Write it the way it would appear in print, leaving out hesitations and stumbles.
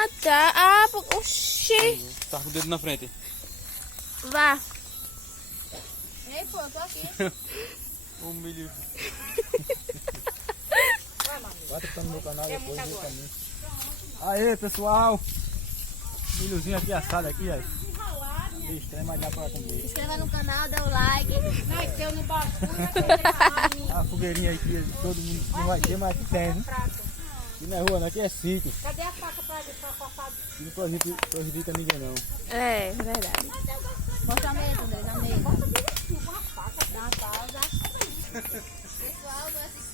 Ah, tá. Ah, oxi. Tá com o dedo na frente. Vá. Ei, pô, eu tô aqui. Um milho. Vai tá no meu canal depois do caminho. Aê, pessoal! Milhozinho aqui assado aqui, ó. Bicho, tem mais nada pra Se comer. inscreva no canal, dê o like. Não, e teu no basculho, A fogueirinha aqui, todo mundo não vai ter, mas aqui tem, né? Aqui não é rua, não, aqui é sítio. cadê a faca pra cortar? Aqui não prejudica ninguém, não. É, verdade. Mostra a mesa, André, na mesa. Dá uma pausa. Pessoal, não assistir.